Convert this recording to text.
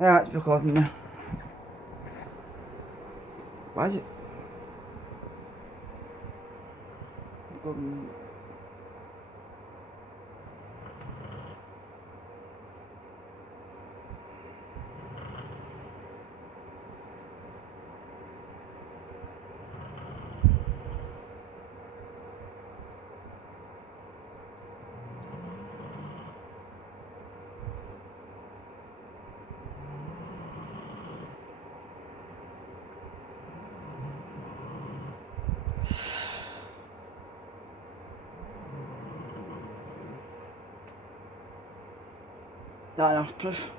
Yeah, it's recording now. Why is it recording? That enough proof.